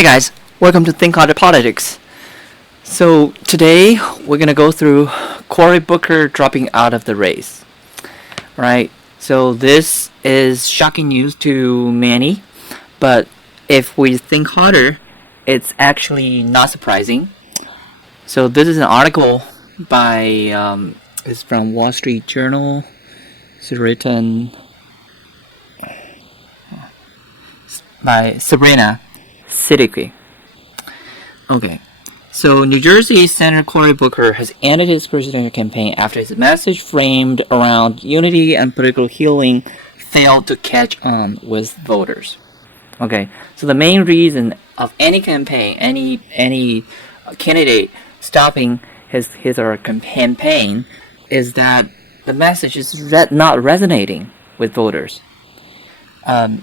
Hey guys, welcome to Think Harder Politics. So today we're gonna go through Cory Booker dropping out of the race. Right? So this is shocking news to many, but if we think harder, it's actually not surprising. So this is an article by it's from Wall Street Journal. It's written by Sabrina Siddiqui. Okay, so New Jersey Senator Cory Booker has ended his presidential campaign after his message framed around unity and political healing failed to catch on with voters. Okay, so the main reason of any campaign, any candidate stopping his or her campaign is that the message is not resonating with voters. In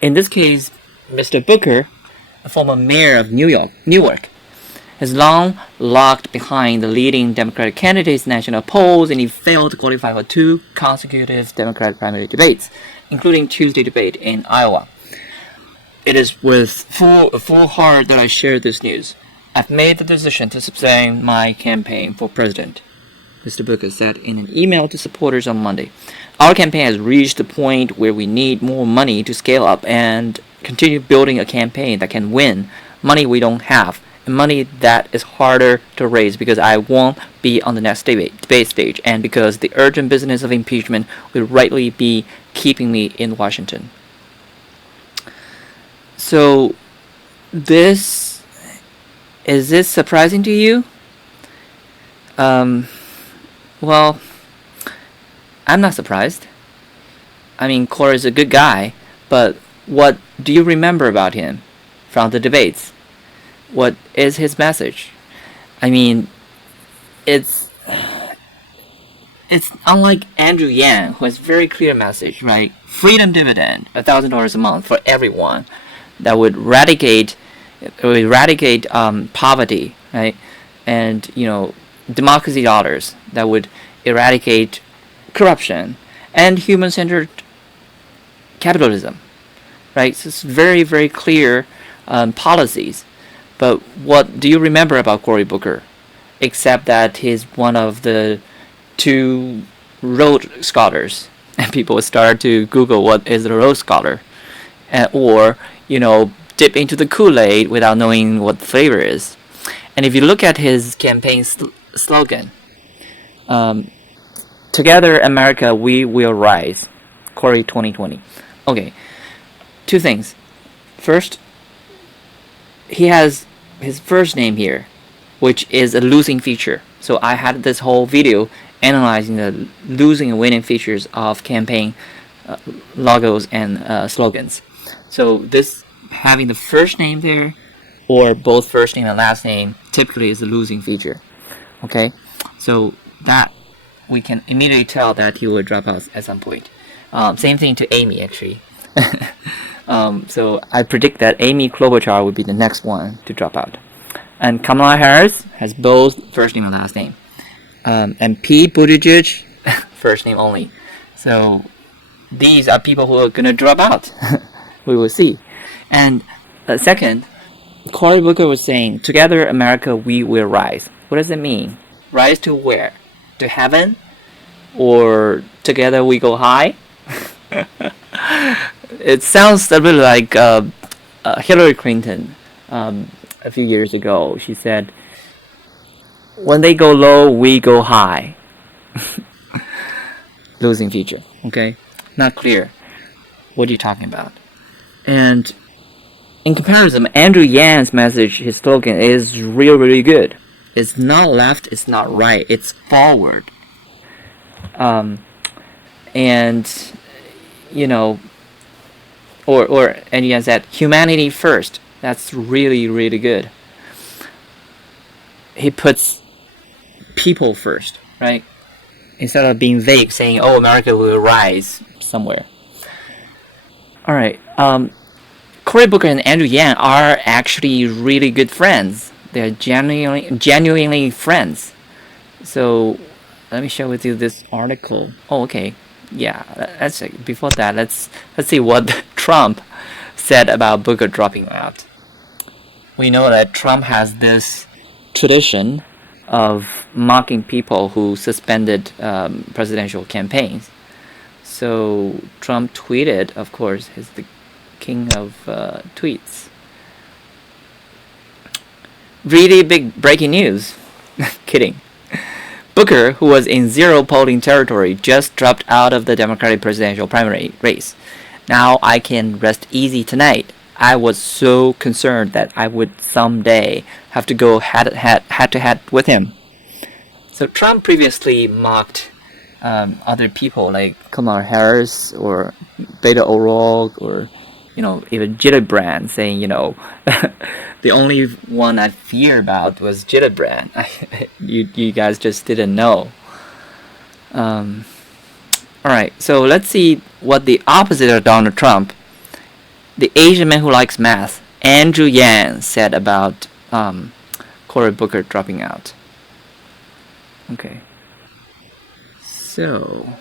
this case, Mr. Booker, a former mayor of Newark, has long locked behind the leading Democratic candidate's national polls, and he failed to qualify for 2 consecutive Democratic primary debates, including Tuesday debate in Iowa. It is with full heart that I share this news. I've made the decision to suspend my campaign for president, Mr. Booker said in an email to supporters on Monday. Our campaign has reached the point where we need more money to scale up and continue building a campaign that can win money we don't have, and money that is harder to raise because I won't be on the next debate stage, and because the urgent business of impeachment will rightly be keeping me in Washington. So, is this surprising to you? Well, I'm not surprised. I mean, Cory is a good guy, but what do you remember about him from the debates? What is his message? I mean, it's unlike Andrew Yang, who has very clear message, right? Freedom dividend, $1,000 a month for everyone, that would eradicate poverty, right? And democracy dollars that would eradicate corruption and human-centered capitalism. Right, so it's very, very clear policies. But what do you remember about Cory Booker, except that he's one of the 2 Rhodes Scholars, and people start to Google what is a Rhodes Scholar, or dip into the Kool-Aid without knowing what the flavor is. And if you look at his campaign slogan, "Together, America, we will rise," Cory 2020. Okay. 2 things. First, he has his first name here, which is a losing feature. So I had this whole video analyzing the losing and winning features of campaign logos and slogans. So this having the first name there, or both first name and last name, typically is a losing feature. Okay, so that we can immediately tell that he will drop out at some point. Same thing to Amy, actually. So I predict that Amy Klobuchar will be the next one to drop out. And Kamala Harris has both first name and last name. And Pete Buttigieg, first name only. So these are people who are going to drop out. We will see. And second, Cory Booker was saying, "Together, America, we will rise." What does it mean? Rise to where? To heaven? Or together we go high? It sounds a bit like Hillary Clinton a few years ago. She said, "When they go low, we go high." Losing feature, okay? Not clear. What are you talking about? And in comparison, Andrew Yang's message, his slogan, is really good. It's not left, it's not right, it's forward. And and Yang said, "Humanity first." That's really good. He puts people first, right? Instead of being vague, saying, "Oh, America will rise somewhere." All right. Cory Booker and Andrew Yang are actually really good friends. They're genuinely friends. So let me share with you this article. Oh, okay. Yeah. Before that, let's see what Trump said about Booker dropping out. we know that Trump has this tradition of mocking people who suspended presidential campaigns. So Trump tweeted, of course, he's the king of tweets. Really big breaking news. Kidding. Booker, who was in zero polling territory, just dropped out of the Democratic presidential primary race. Now I can rest easy tonight. I was so concerned that I would someday have to go head to head with him. So Trump previously mocked other people like Kamala Harris or Beto O'Rourke or even Gillibrand, saying the only one I fear about was Gillibrand. you guys just didn't know. All right, so let's see what the opposite of Donald Trump, the Asian man who likes math, Andrew Yang, said about Cory Booker dropping out. Okay. So,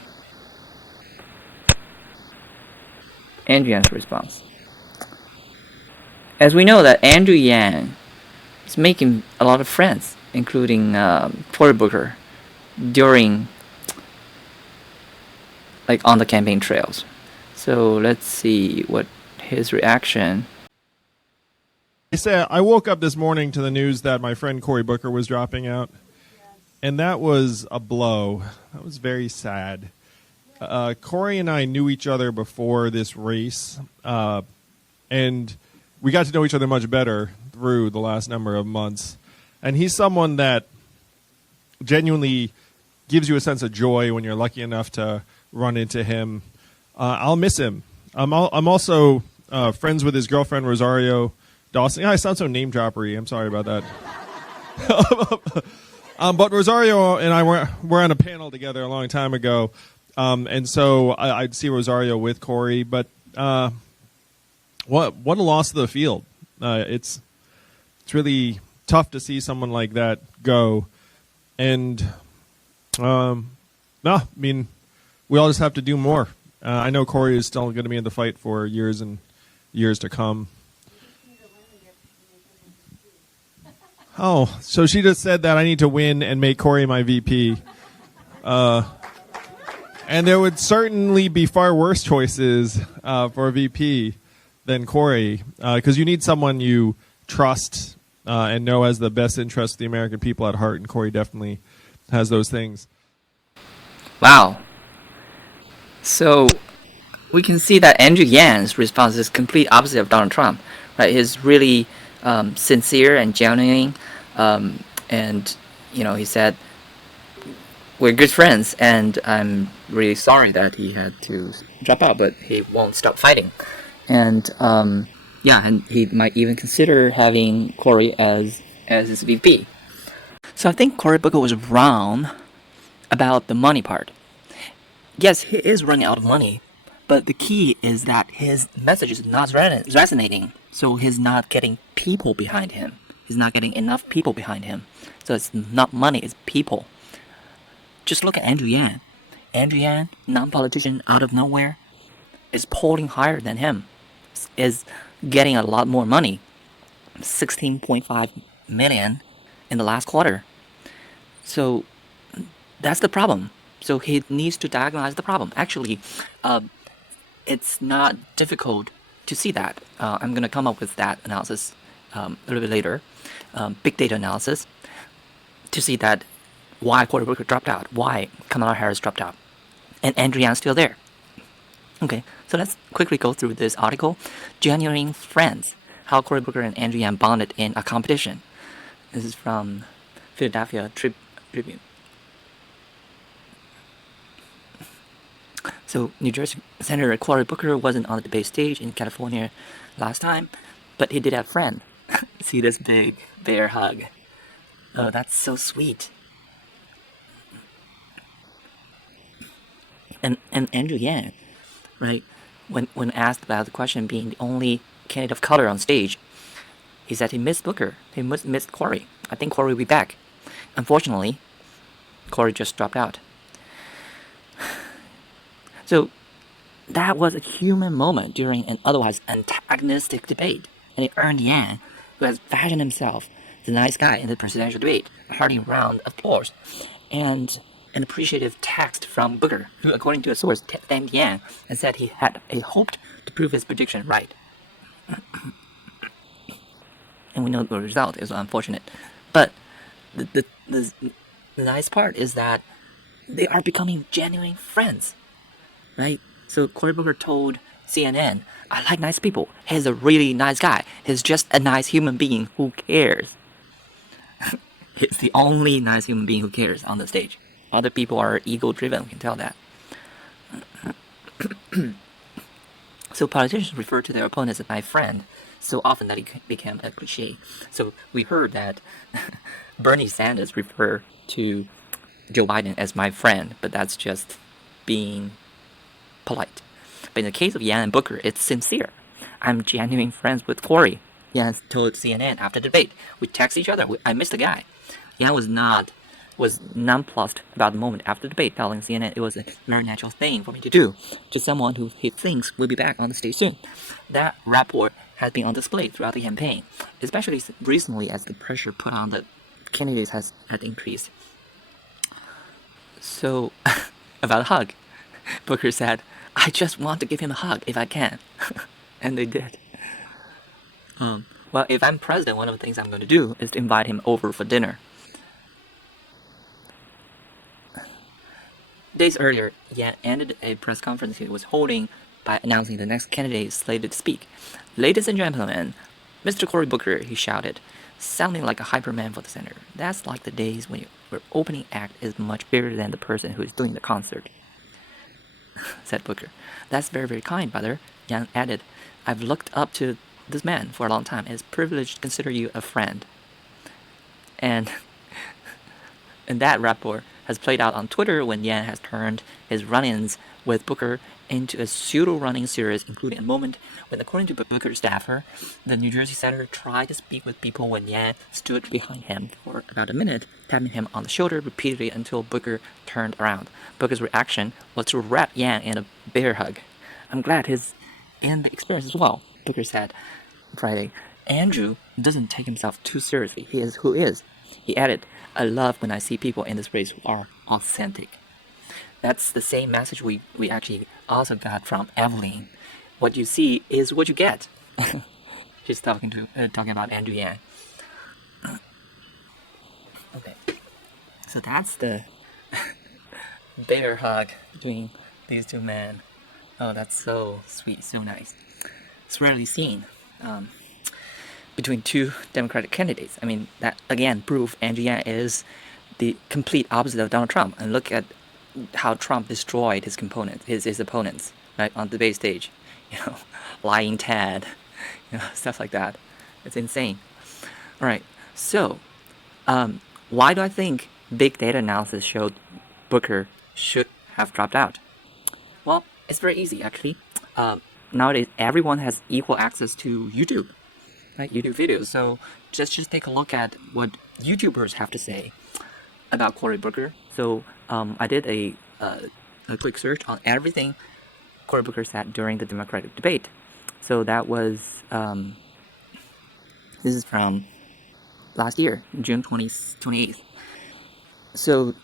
Andrew Yang's response. As we know that Andrew Yang is making a lot of friends, including Cory Booker, during on the campaign trails. So let's see what his reaction. I woke up this morning to the news that my friend Cory Booker was dropping out, and that was a blow. That was very sad. Cory and I knew each other before this race, and we got to know each other much better through the last number of months. And he's someone that genuinely gives you a sense of joy when you're lucky enough to run into him. I'll miss him. I'm also friends with his girlfriend, Rosario Dawson. Yeah, I sound so name-droppery. I'm sorry about that. But Rosario and I were on a panel together a long time ago, and so I'd see Rosario with Cory. But what a loss to the field. It's really tough to see someone like that go. And no, I mean, we all just have to do more. I know Cory is still going to be in the fight for years and years to come. Oh, so she just said that I need to win and make Cory my VP. And there would certainly be far worse choices for a VP than Cory, because you need someone you trust and know has the best interest of the American people at heart, and Cory definitely has those things. Wow. So we can see that Andrew Yang's response is complete opposite of Donald Trump, right? He's really sincere and genuine, and he said, we're good friends, and I'm really sorry that he had to drop out, but he won't stop fighting. And and he might even consider having Cory as his VP. So I think Cory Booker was wrong about the money part. Yes, he is running out of money, but the key is that his message is not resonating. So he's not getting people behind him. He's not getting enough people behind him. So it's not money, it's people. Just look at Andrew Yang. Andrew Yang, non-politician out of nowhere, is polling higher than him. Is getting a lot more money. 16.5 million in the last quarter. So that's the problem. So he needs to diagnose the problem. Actually, it's not difficult to see that. I'm going to come up with that analysis a little bit later. Big data analysis to see that why Cory Booker dropped out, why Kamala Harris dropped out, and Andrew Yang still there. Okay, so let's quickly go through this article. Genuine Friends, how Cory Booker and Andrew Yang bonded in a competition. This is from Philadelphia Tribune. So New Jersey Senator Cory Booker wasn't on the debate stage in California last time, but he did have a friend. See this big bear hug. Oh, that's so sweet. And Andrew Yang, right, when asked about the question being the only candidate of color on stage, he said he missed Booker. He missed Cory. I think Cory will be back. Unfortunately, Cory just dropped out. So that was a human moment during an otherwise antagonistic debate, and it earned Yang who has fashioned himself the nice guy in the presidential debate, a hearty round of applause, and an appreciative text from Booker, who, according to a source, thanked Yang and said he had hoped to prove his prediction right. And we know the result is unfortunate. But the nice part is that they are becoming genuine friends, right? So Cory Booker told CNN, I like nice people. He's a really nice guy. He's just a nice human being who cares. He's the only nice human being who cares on the stage. Other people are ego-driven, we can tell that. So politicians refer to their opponents as my friend so often that it became a cliche. So we heard that Bernie Sanders refer to Joe Biden as my friend, but that's just being polite. But in the case of Yang and Booker, it's sincere. I'm genuine friends with Cory. Yang told CNN after the debate, we text each other. I missed the guy. Yang was nonplussed about the moment after the debate, telling CNN it was a very natural thing for me to do to someone who he thinks will be back on the stage soon. That rapport has been on display throughout the campaign, especially recently as the pressure put on the candidates has increased. So, about a hug, Booker said, I just want to give him a hug if I can. And they did. Well, if I'm president, one of the things I'm going to do is to invite him over for dinner. Days earlier, Yang ended a press conference he was holding by announcing the next candidate slated to speak. Ladies and gentlemen, Mr. Cory Booker, he shouted, sounding like a hyperman for the center. That's like the days when your opening act is much bigger than the person who is doing the concert, said Booker. That's very, very kind, brother, Yang added. I've looked up to this man for a long time. It's a privilege to consider you a friend. And that rapport has played out on Twitter when Yang has turned his run-ins with Booker into a pseudo-running series, including a moment when, according to Booker's staffer, the New Jersey senator tried to speak with people when Yang stood behind him for about a minute, tapping him on the shoulder repeatedly until Booker turned around. Booker's reaction was to wrap Yang in a bear hug. I'm glad he's in the experience as well, Booker said Friday. Andrew doesn't take himself too seriously. He is who is. He added, I love when I see people in this race who are authentic. That's the same message we actually also got from Evelyn. What you see is what you get. She's talking about Andrew Yang. Okay, so that's the bear hug between these two men. Oh, that's so sweet, so nice. It's rarely seen between two Democratic candidates. I mean, that again proves Andrew Yang is the complete opposite of Donald Trump. And look at how Trump destroyed his opponents, right, on the debate stage. You know, lying Ted, stuff like that. It's insane. All right, so why do I think big data analysis showed Booker should have dropped out? Well, it's very easy actually. Nowadays, everyone has equal access to YouTube, right? YouTube videos. So just take a look at what YouTubers have to say about Cory Booker. So I did a quick search on everything Cory Booker said during the Democratic debate. So that was this is from last year, June 28th. So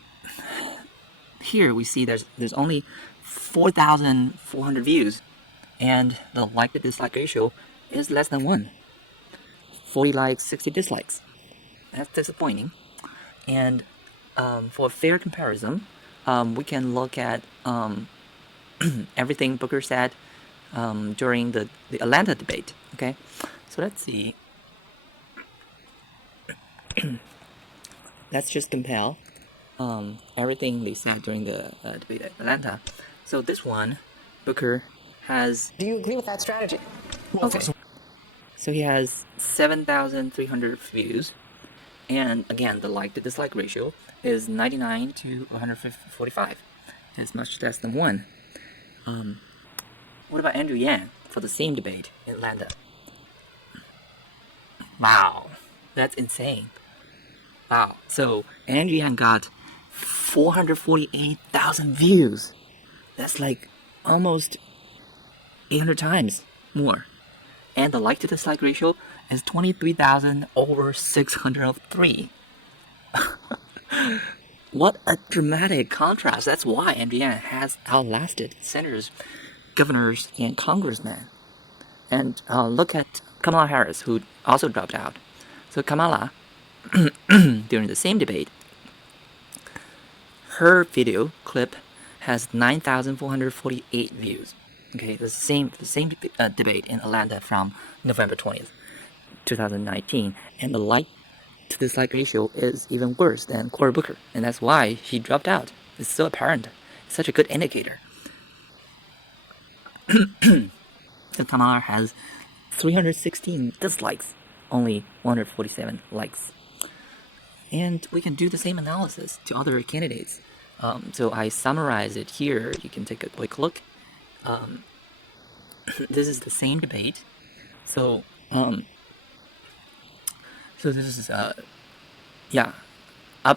here we see there's only 4,400 views, and the like to dislike ratio is less than 1. 40 likes, 60 dislikes. That's disappointing. And for a fair comparison, we can look at everything Booker said during the Atlanta debate. Okay, so let's see. Let's just compare everything they said during the debate at Atlanta. So this one, Booker has... Do you agree with that strategy? Okay. So he has 7,300 views. And again, the like to dislike ratio is 99 to 145. It's much less than 1. What about Andrew Yang for the same debate in Atlanta? Wow, that's insane. Wow. So Andrew Yang got 448,000 views. That's like almost 800 times more. And the like to dislike ratio is 23,000 over 603. What a dramatic contrast. That's why Andrew Yang has outlasted senators, governors, and congressmen. And look at Kamala Harris, who also dropped out. So Kamala, during the same debate, her video clip has 9,448 views. Okay, the same debate in Atlanta from November 20th, 2019, and the like to dislike ratio is even worse than Cory Booker, and that's why he dropped out. It's so apparent. It's such a good indicator. So Kamala has 316 dislikes, only 147 likes. And we can do the same analysis to other candidates. So I summarize it here. You can take a quick look. This is the same debate. So this is up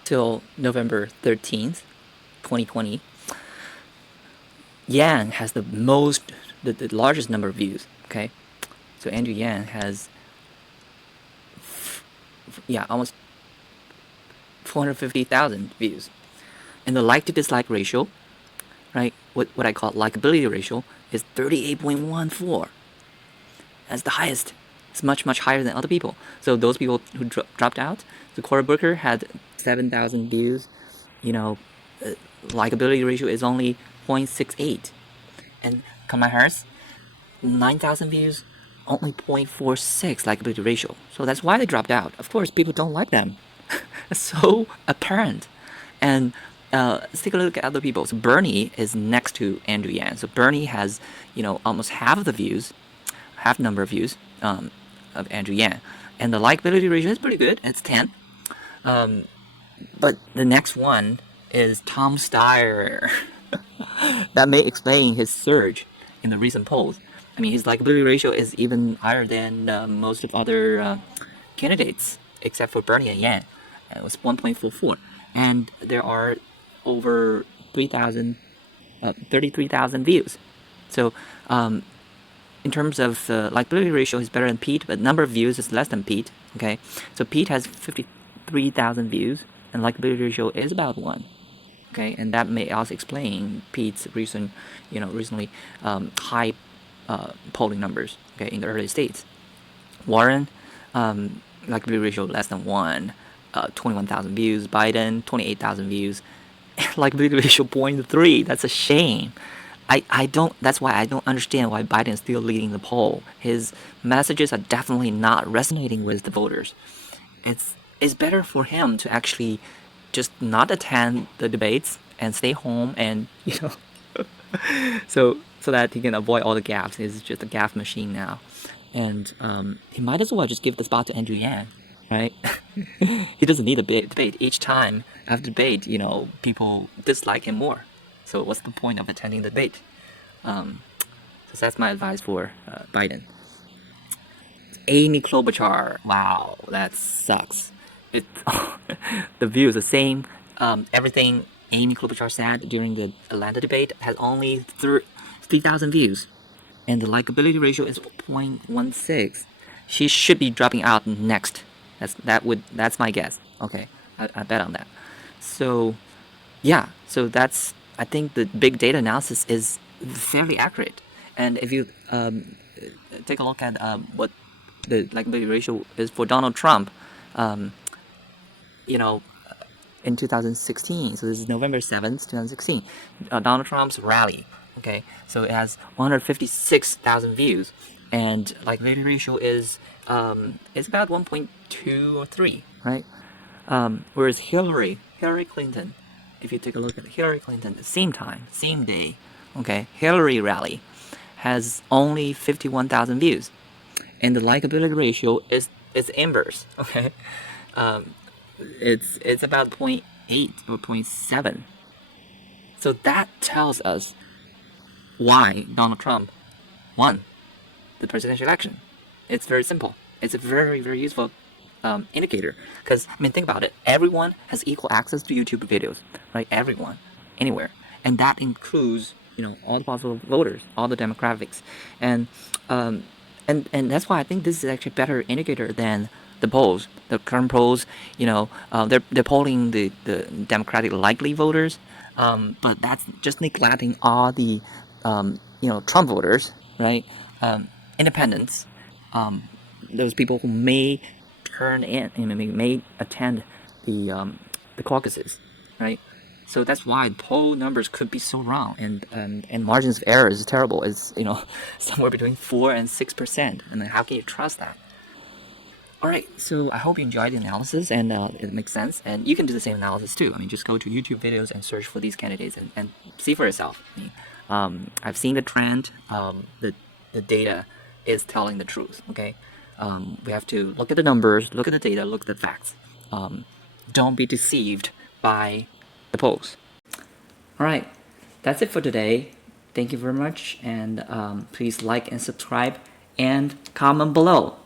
till November 13th, 2020. Yang has the largest number of views. Okay, so Andrew Yang has almost 450,000 views, and the like to dislike ratio, right? What I call likability ratio is 38.14. That's the highest. It's much higher than other people. So those people who dropped out. So Cory Booker had 7,000 views. Likability ratio is only 0.68, and Kamala Harris 9,000 views, only 0.46 likability ratio. So that's why they dropped out. Of course, people don't like them. It's so apparent. And let's take a look at other people. So Bernie is next to Andrew Yang. So Bernie has, almost half the number of views of Andrew Yang. And the likability ratio is pretty good. It's 10. But the next one is Tom Steyer. That may explain his surge in the recent polls. I mean, his likability ratio is even higher than most of other candidates, except for Bernie and Yang. It was 1.44. And there are over 33,000 views. So, in terms of likability ratio, he's better than Pete, but number of views is less than Pete. Okay, so Pete has 53,000 views, and likability ratio is about 1. Okay, and that may also explain Pete's recently high polling numbers. Okay, in the early states. Warren, likability ratio less than 1, 21,000 views. Biden, 28,000 views. Likability ratio 0.3. That's a shame. That's why I don't understand why Biden is still leading the poll. His messages are definitely not resonating with the voters. It's better for him to actually just not attend the debates and stay home and so that he can avoid all the gaffes. He's just a gaffe machine now, and he might as well just give the spot to Andrew Yang, right? He doesn't need a debate. Each time after debate, people dislike him more. So what's the point of attending the debate? So that's my advice for Biden. Amy Klobuchar. Wow, that sucks. The view is the same. Everything Amy Klobuchar said during the Atlanta debate has only 3,000 views, and the likability ratio is 0.16. She should be dropping out next. That's my guess. Okay, I bet on that. So, that's. I think the big data analysis is fairly accurate. And if you take a look at what the likability ratio is for Donald Trump, in 2016, so this is November 7th, 2016, Donald Trump's rally, okay, so it has 156,000 views, and likability ratio is about 1.2 or 3, right? Whereas Hillary Clinton, if you take a look at Hillary Clinton, the same time, same day, okay, Hillary rally has only 51,000 views, and the likability ratio is inverse, okay. It's about 0.8 or 0.7. So that tells us why Donald Trump won the presidential election. It's very simple. It's a very, very useful indicator. Because, think about it. Everyone has equal access to YouTube videos. Right? Everyone. Anywhere. And that includes, all the possible voters, all the demographics. And and that's why I think this is actually a better indicator than the polls. The current polls, they're polling the Democratic likely voters, but that's just neglecting all the Trump voters, right? Independents, those people who may turn in, may attend the caucuses, right? So that's why poll numbers could be so wrong, and margins of error is terrible. It's somewhere between 4 and 6%, and then how can you trust that? All right, so I hope you enjoyed the analysis and it makes sense, and you can do the same analysis too. I mean, just go to YouTube videos and search for these candidates and see for yourself. I mean, I've seen the trend. The data is telling the truth. Okay, we have to look at the numbers, look at the data, look at the facts. Don't be deceived by the polls. All right, that's it for today. Thank you very much, and please like and subscribe and comment below.